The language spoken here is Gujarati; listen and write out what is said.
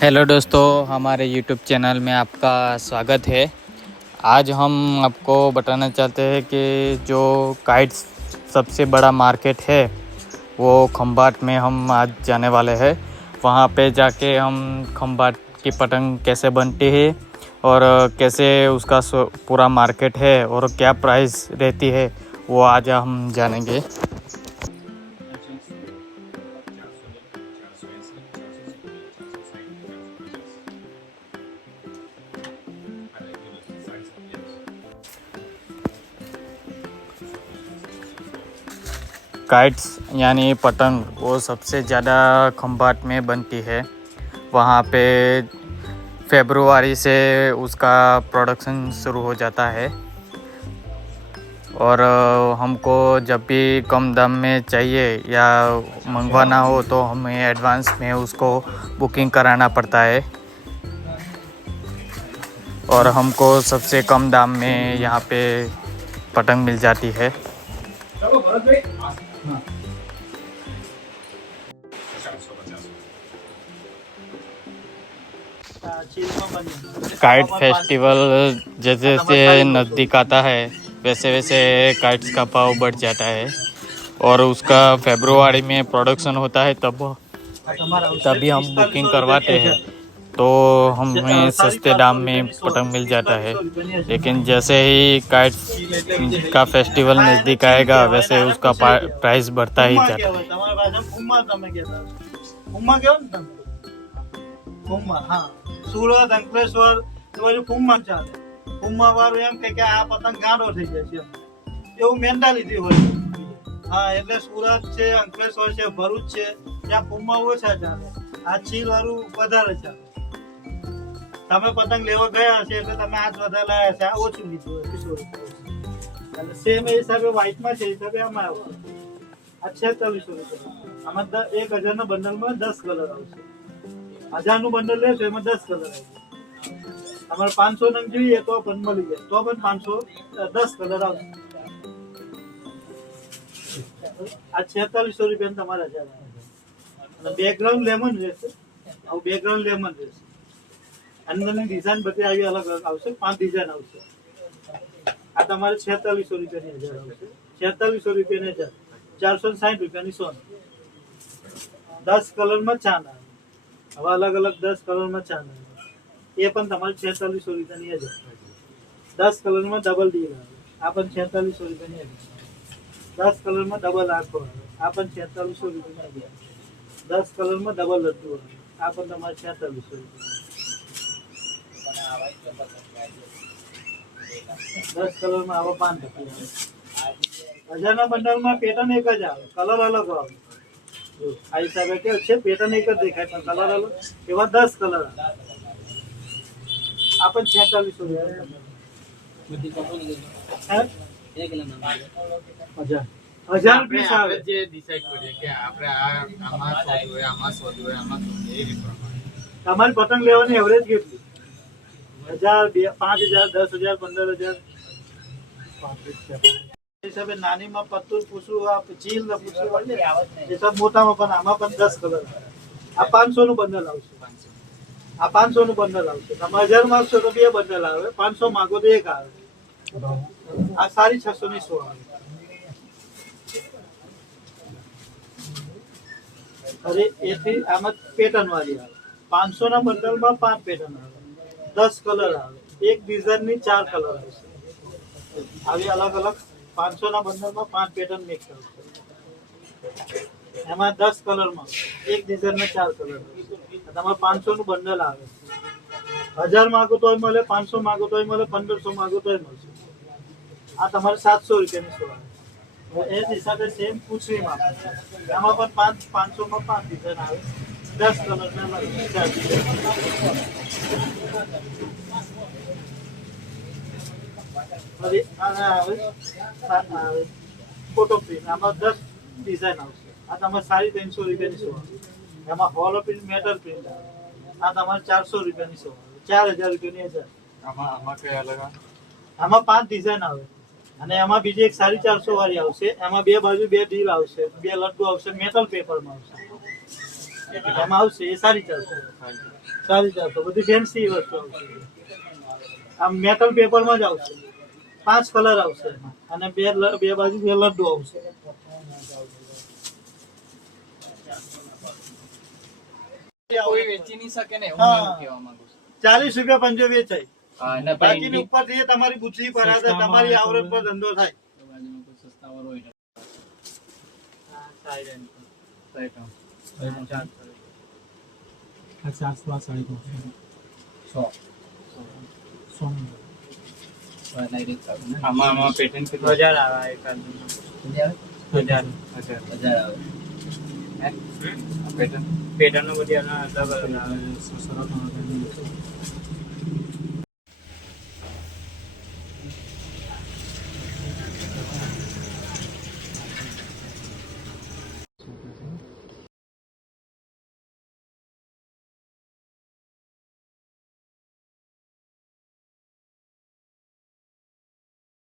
हेलो दोस्तों, हमारे यूट्यूब चैनल में आपका स्वागत है। आज हम आपको बताना चाहते हैं कि जो काइट्स सबसे बड़ा मार्केट है वो खंभात में हम आज जाने वाले हैं। वहाँ पे जाके हम खंभात की पतंग कैसे बनती है और कैसे उसका पूरा मार्केट है और क्या प्राइस रहती है वो आज हम जानेंगे। काइट्स यानी पतंग वो सबसे ज़्यादा खंभात में बनती है। वहाँ पे फरवरी से उसका प्रोडक्शन शुरू हो जाता है और हमको जब भी कम दाम में चाहिए या मंगवाना हो तो हमें एडवांस में उसको बुकिंग कराना पड़ता है और हमको सबसे कम दाम में यहाँ पे पतंग मिल जाती है। काइट फेस्टिवल जैसे जैसे नज़दीक आता है वैसे वैसे काइट्स का भाव बढ़ जाता है और उसका फरवरी में प्रोडक्शन होता है तभी हम बुकिंग करवाते हैं तो हमें सस्ते दाम में पतंग मिल जाता है। लेकिन जैसे ही काइट का फेस्टिवल नज़दीक आएगा वैसे उसका प्राइस बढ़ता ही जाता है। સુરત અંકલેશ્વર એ બાજુ કુંભમાં ચાલે. કુંભમાં એમ કે આ પતંગ ગાંડો થઈ જાય છે એવું મેન્ટાલિટી હોય. હા એટલે સુરત છે, અંકલેશ્વર છે, ભરૂચ છે ત્યાં કુંભમાં ઓછા ચાલે. આ ચીલ વાળું વધારે ચાલે. તમે પતંગ લેવા ગયા હશે એટલે તમે આજ વધારે લાયા છે, આ ઓછું લીધું એટલે સેમ એ હિસાબે વ્હાઈટમાં છે હિસાબે આમાં આવશે. આ 4600 રૂપિયા. આમાં 1000 ના બંડલમાં 10 કલર આવશે. 1000 નું બંડલ લેશો એમાં 10 કલર આવશે. તમારે 500 નંગ જોઈએ તો પણ મળી જાય, તો પણ 510 કલર આવશે. આ 4600 રૂપિયા તમારા છે. અને બેકગ્રાઉન્ડ લેમન રહેશે. આવું બેકગ્રાઉન્ડ લેમન રહેશે. અંદરની ડિઝાઇન બધી આવી અલગ અલગ આવશે. 5 ડિઝાઇન આવશે. આ તમારે 4600 રૂપિયાની 1000 આવશે. 4600 રૂપિયાની 1000. 460 રૂપિયાની 100. 10 કલરમાં ચાંદ આવે. હવે અલગ અલગ 10 કલરમાં ચાંદ આવે. એ પણ તમારે 4600 રૂપિયાની 1000. 10 કલરમાં ડબલ ડીલ આવે. આ પણ 4600 રૂપિયાની 1000. 10 કલરમાં ડબલ આખો આવે. આ પણ 4600 રૂપિયાની 1000. 10 કલરમાં ડબલ લડ્ડુ આવે. આ પણ તમારે 4600 રૂપિયા. 10 કલરમાં આવા 5 રૂપિયા. 1000 ના બંડલમાં પેટર્ન એક જ આવે, કલર અલગ આવે. આ હિસાબે કે છે પેટર્ન એક જ દેખાય પણ કલર અલગ. એવા 10 કલર આવે. આ પણ 4600 રૂપિયા. બધી કંપની હજાર પીસ આવે. જે ડિસાઈડ કરીએ કે આપણે આમાં શોધવું હોય, આમાં શોધવું હોય, આમાં શોધવું એ રીતે તમારી પતંગ લેવાની એવરેજ કેટલી? 1000, 5000, 10000, 15000 હિસાબે નાનીમાં પત્તું પૂછવું, ચીલ ને પૂછવું એ સબ મોટામાં પણ આમાં પણ 10 કલર. આ 500 નું બંડલ આવશે. આ 500 નું બંડલ આવશે. તમે 1000 માંગશો તો 2 બંડલ આવે, 500 માંગો તો 1 આવે. આ 650 ની 100 આવે. અરે એથી આમાં પેટર્ન વાળી આવે. 500 ના બંડલમાં 5 પેટર્ન આવે, 10 કલર આવે, એક ડિઝાઇન ની 4 કલર આવશે. આવી અલગ અલગ 500 ના બંડલમાં 5 પેટર્ન મિક્સ આવશે. એમાં 10 કલરમાં એક ડિઝાઇન ના 4 કલર. તમારે 500 નું બંડલ આવે. 1000 માંગો તોય મળે, 500 માંગો તોય મળે, 1500 માંગો તોય મળશે. આ તમારે 700 રૂપિયાની 100 આવે. એ જ હિસાબે સેમ પૂછડીમાં એમાં પણ 500 માં 5 ડિઝાઇન આવે, 10 કલર ફોટો પ્રિન્ટ આમાં 10 ડિઝાઇન આવશે. આ તમારે 350 રૂપિયાની 100 આવે. એમાં હોલો પ્રિન્ટ, મેટલ પ્રિન્ટ આવે. આ તમારે 400 રૂપિયાની 100 આવે. 4000 રૂપિયાની 1000. આમાં કઈ અલગ આવે? આમાં 5 ડિઝાઇન આવે અને એમાં બીજી એક 450 વાળી આવશે. એમાં બે બાજુ 2 ડીલ આવશે, 2 લડ્ડુ આવશે, મેટલ પેપરમાં આવશે. એમાં આવશે એ 450 450 બધી ફેન્સી વસ્તુ આવશે. આમ મેટલ પેપરમાં જ આવશે. 5 કલર આવશે એમાં અને બે બાજુ બે લડ્ડુ આવશે. કોઈ વેચી નહીં શકે ને, હું હા. એવું કહેવા માંગુ છું. 40 રૂપિયા પંજો વેચાય. હા, અને પછી બાકીની ઉપરથી એ તમારી બુથલી પર આવે, તમારી આવરત પર ધંધો થાય. બાજુમાં કોઈ સસ્તાવાળો હોય ને. હા, સાઈડ સાહેબ, अच्छा आसपास साड़ी को 100 આમાં પેટર્ન કેટલું 1000 આવે એકાદ 1000 આવે હે પેટર્ન નો બધી અલગ અલગ આવે.